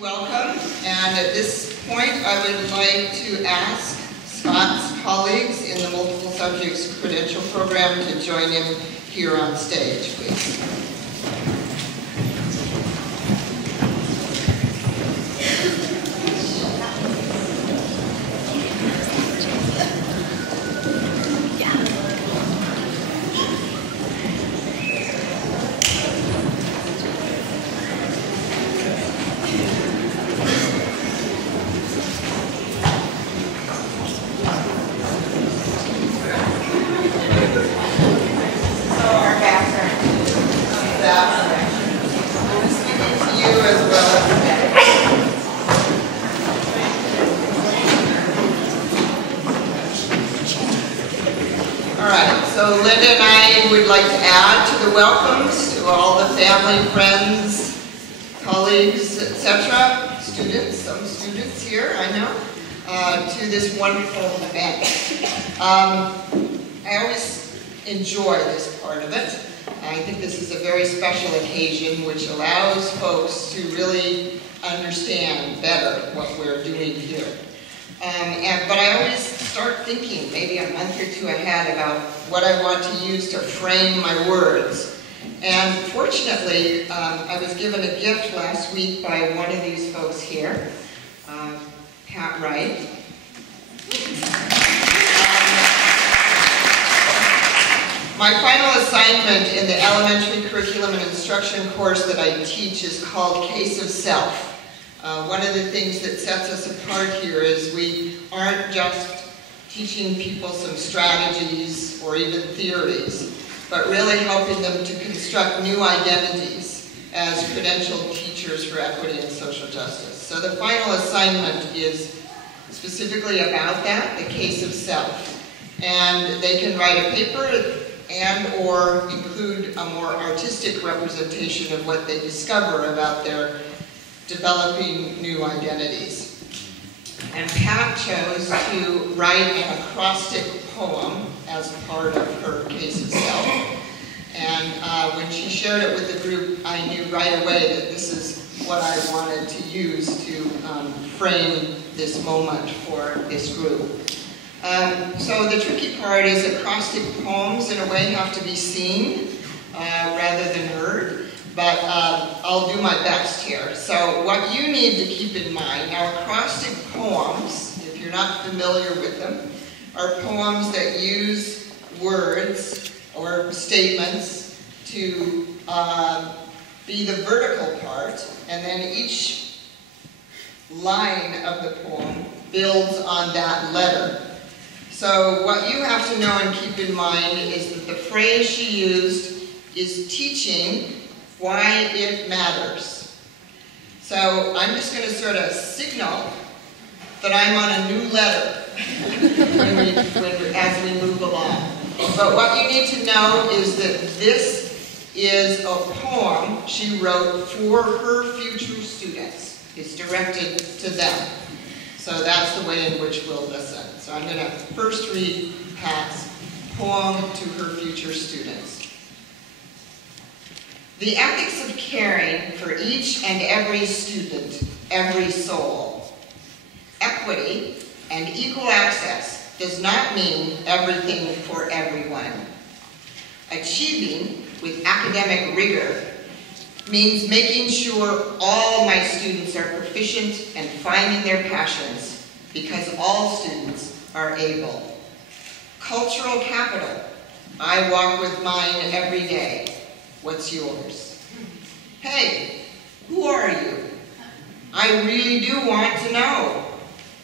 Welcome, and at this point I would like to ask Scott's colleagues in the Multiple Subjects Credential Program to join him here on stage, please. So Linda and I would like to add to the welcomes to all the family, friends, colleagues, etc., students, some students here, I know, to this wonderful event. I always enjoy this part of it. I think this is a very special occasion which allows folks to really understand better what we're doing here. But I always start thinking, maybe a month or two ahead, about what I want to use to frame my words. And fortunately, I was given a gift last week by one of these folks here, Pat Wright. My final assignment in the elementary curriculum and instruction course that I teach is called Case of Self. One of the things that sets us apart here is we aren't just teaching people some strategies or even theories, but really helping them to construct new identities as credentialed teachers for equity and social justice. So the final assignment is specifically about that, the case of self. And they can write a paper and or include a more artistic representation of what they discover about their developing new identities. And Pat chose to write an acrostic poem as part of her case of self. And when she shared it with the group, I knew right away that this is what I wanted to use to frame this moment for this group. So the tricky part is acrostic poems, in a way, have to be seen rather than heard. But I'll do my best here. So what you need to keep in mind, now acrostic poems, if you're not familiar with them, are poems that use words or statements to be the vertical part, and then each line of the poem builds on that letter. So what you have to know and keep in mind is that the phrase she used is teaching why it matters. So I'm just going to sort of signal that I'm on a new letter as we move along. But what you need to know is that this is a poem she wrote for her future students. It's directed to them. So that's the way in which we'll listen. So I'm going to first read Pat's poem to her future students. The ethics of caring for each and every student, every soul. Equity and equal access does not mean everything for everyone. Achieving with academic rigor means making sure all my students are proficient and finding their passions, because all students are able. Cultural capital. I walk with mine every day. What's yours? Hey, who are you? I really do want to know.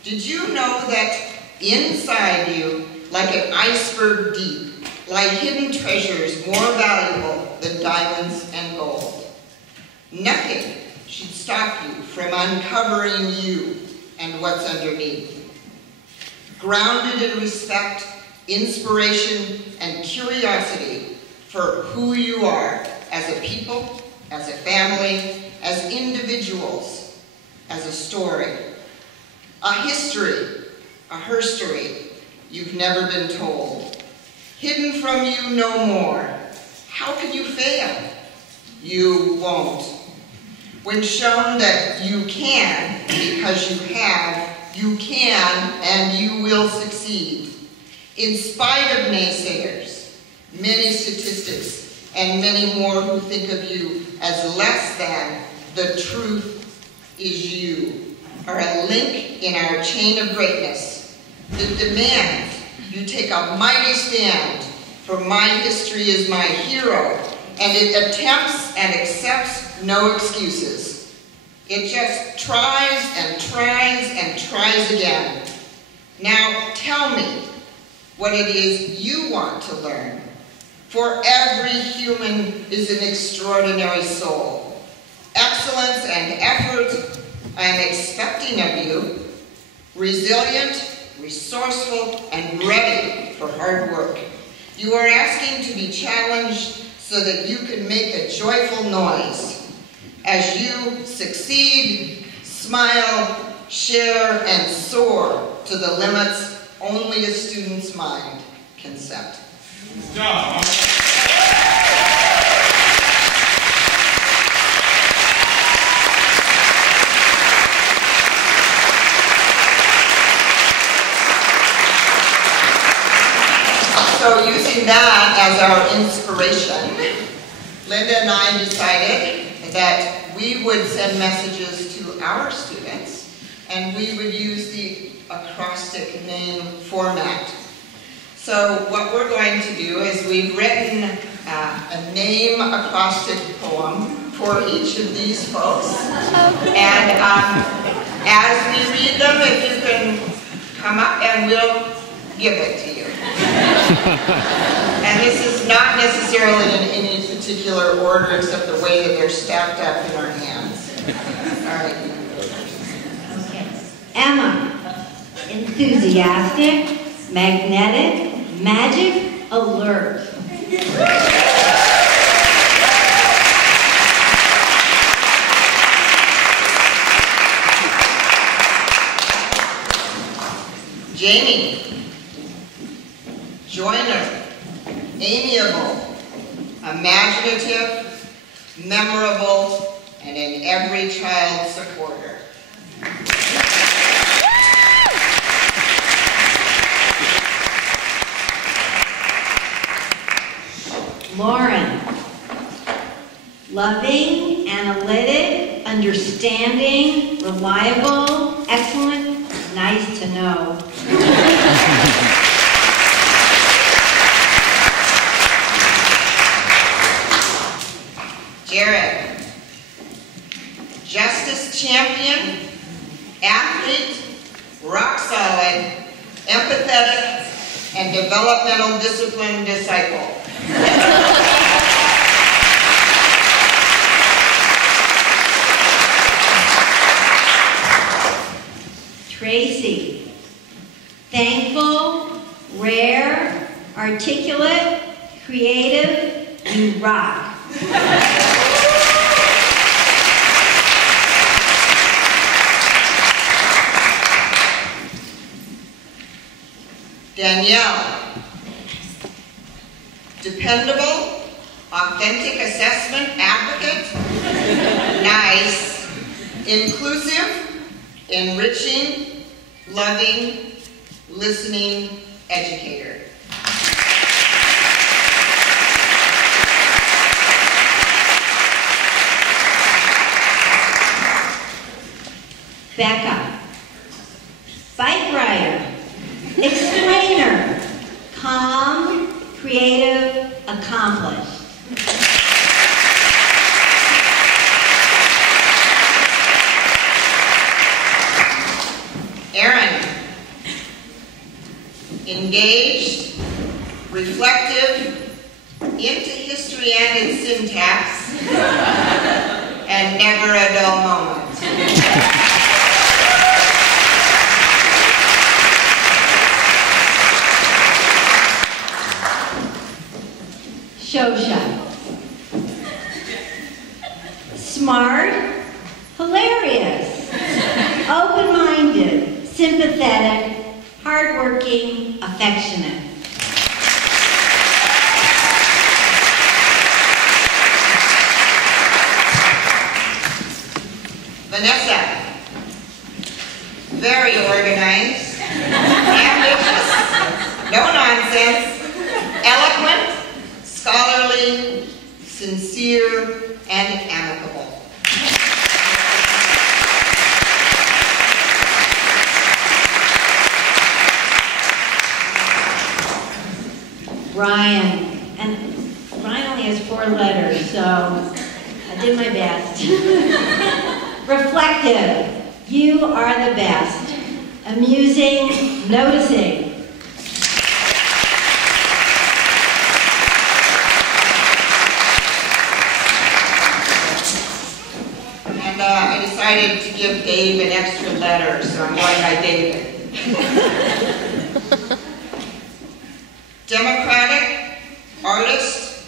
Did you know that inside you, like an iceberg deep, lie hidden treasures more valuable than diamonds and gold? Nothing should stop you from uncovering you and what's underneath. Grounded in respect, inspiration, and curiosity for who you are as a people, as a family, as individuals, as a story. A history, a herstory you've never been told. Hidden from you no more. How could you fail? You won't. When shown that you can, because you can and you will succeed. In spite of naysayers, many statistics, and many more who think of you as less than, the truth is you, are a link in our chain of greatness that demands you take a mighty stand, for my history is my hero, and it attempts and accepts no excuses. It just tries and tries and tries again. Now tell me what it is you want to learn. For every human is an extraordinary soul. Excellence and effort I am expecting of you. Resilient, resourceful, and ready for hard work. You are asking to be challenged so that you can make a joyful noise. As you succeed, smile, share, and soar to the limits only a student's mind can set. Stop. So using that as our inspiration, Linda and I decided that we would send messages to our students and we would use the acrostic name format. So what we're going to do is we've written a name acrostic poem for each of these folks. And as we read them, if you can come up and we'll give it to you. And this is not necessarily in any particular order except the way that they're stacked up in our hands. All right. Okay. Emma, enthusiastic, magnetic, magic, alert. Jamie, joiner, amiable, imaginative, memorable, and an every child supporter. Lauren, loving, analytic, understanding, reliable, excellent, nice to know. Jared, justice champion, athlete, rock solid, empathetic, and developmental discipline disciple. Tracy, thankful, rare, articulate, creative, you rock. Danielle, dependable, authentic assessment advocate, nice, inclusive, enriching, loving, listening educator. Becca, bike rider, explainer, calm, creative, accomplished. Erin, engaged, reflective, into history and its syntax, and never a dull moment. Shosha, smart, hilarious, open-minded, sympathetic, hardworking, affectionate. Vanessa. Very organized, ambitious, no nonsense, eloquent, scholarly, sincere, and amicable. Ryan, and Ryan only has 4 letters, so I did my best. Reflective, you are the best. Amusing, noticing. And I decided to give Dave an extra letter, so I'm going by David. Democratic, artist,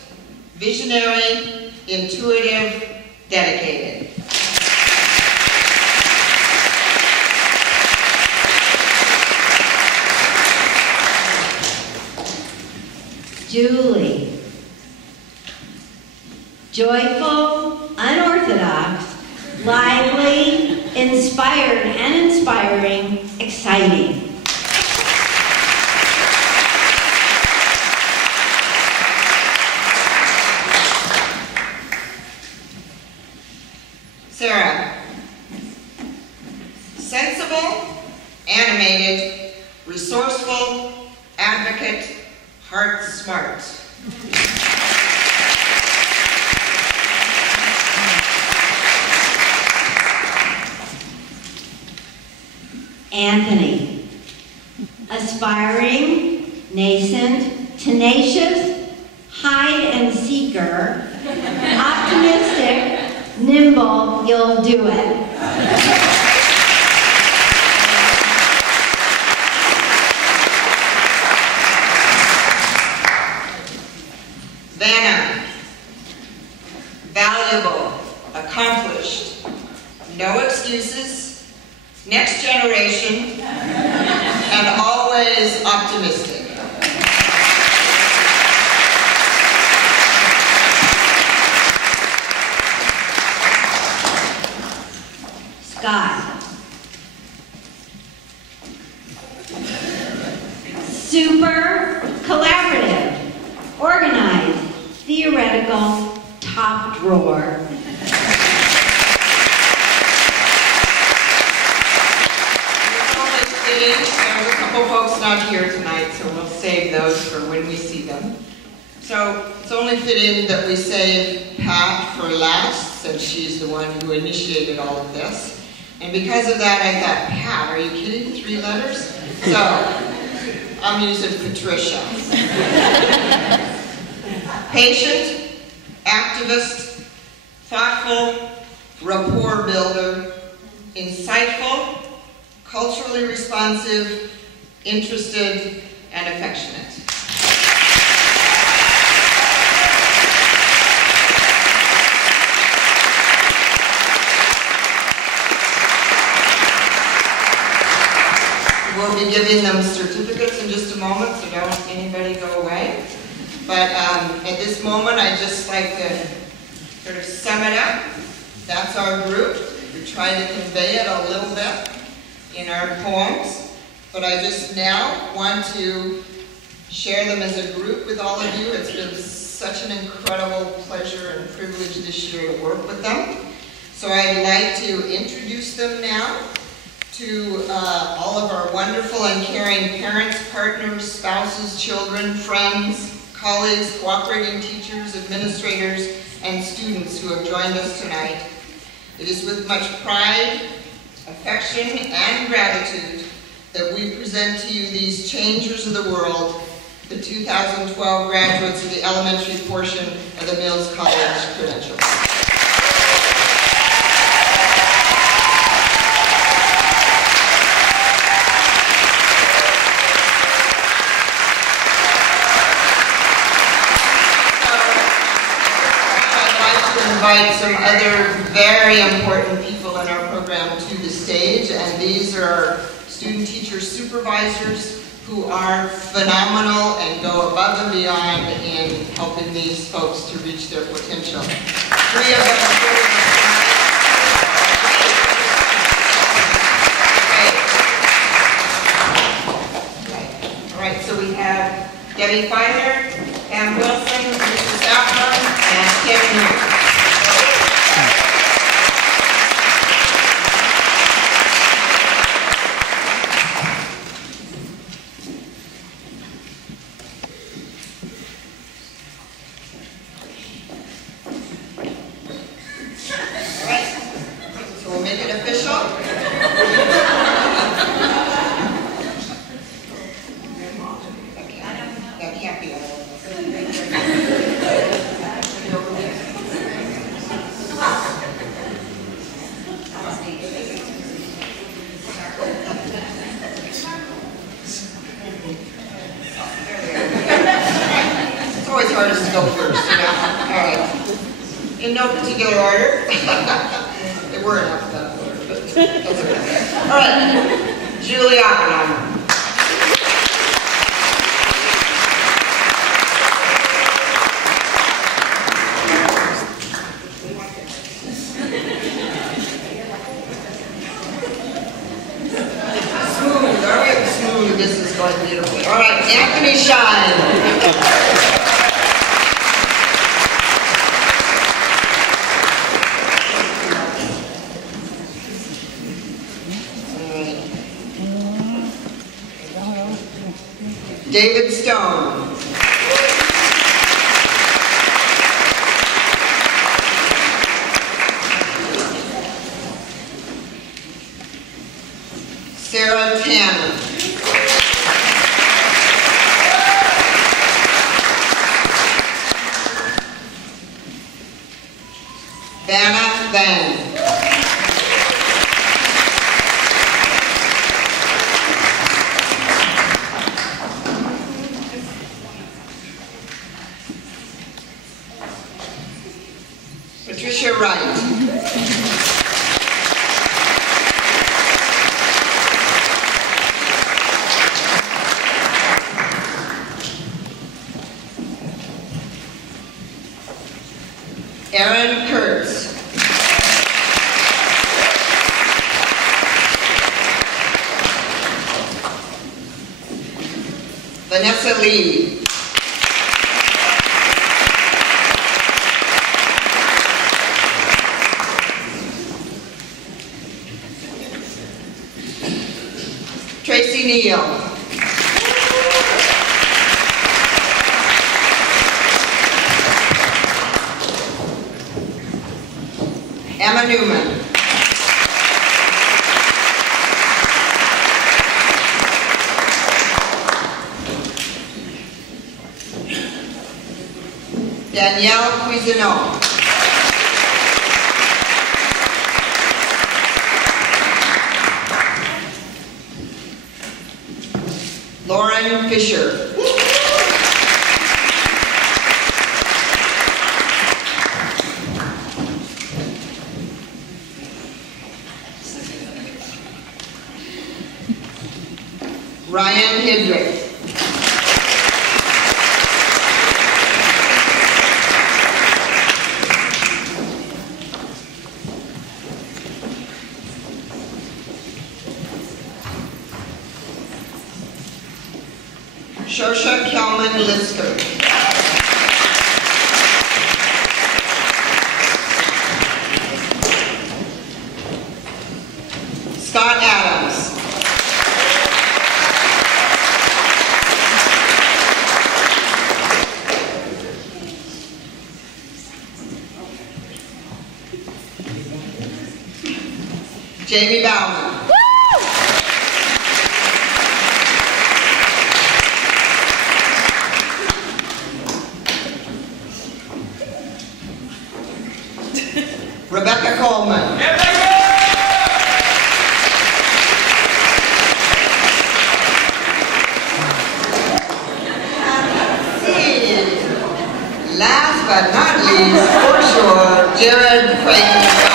visionary, intuitive, dedicated. Julie, joyful, unorthodox, lively, inspired and inspiring, exciting. Sarah, sensible, animated, resourceful, advocate, heart smart. Anthony, aspiring, nascent, tenacious, hide and seeker, optimistic, nimble, you'll do it. Vanna, valuable, accomplished, no excuses, next generation, and always optimistic. Scott, super collaborative, organized, theoretical, top drawer. There's a couple folks not here tonight, so we'll save those for when we see them. So it's only fitting that we save Pat for last, since she's the one who initiated all of this. And because of that, I thought, Pat, are you kidding? 3 letters? So I'm using Patricia. Patient, activist, thoughtful, rapport builder, insightful, culturally responsive, interested, and affectionate. We'll be giving them certificates in just a moment, so don't anybody go away. But at this moment, I'd just like to sort of sum it up. That's our group. We try to convey it a little bit in our poems, but I just now want to share them as a group with all of you. It's been such an incredible pleasure and privilege this year to work with them. So I'd like to introduce them now to all of our wonderful and caring parents, partners, spouses, children, friends, colleagues, cooperating teachers, administrators, and students who have joined us tonight. It is with much pride, affection, and gratitude that we present to you these changers of the world, the 2012 graduates of the elementary portion of the Mills College Credentials. Invite some other very important people in our program to the stage, and these are our student teacher supervisors who are phenomenal and go above and beyond in helping these folks to reach their potential. 3 of them are here tonight. Debbie Finer, Pam Wilson, Mrs. Saffron, and Tammy Newman. In no particular order. They were in alphabetical order, but that's okay. All right, Julie Oppenheimer. Smooth, all right, smooth. This is going beautifully. All right, Anthony Shine. David Stone. Sarah Tanner. Vanna Van. Patricia Wright. Aaron Kurtz. Vanessa Lee. Tracy Neal. Emma Newman. Danielle Cuisinot. Lauren Fisher. Ryan Hidrick. Shosha Kelman Lister. Scott Adams. Jamie Bauman. Rebecca Coleman. Last but not least, for sure, Jared Creighton.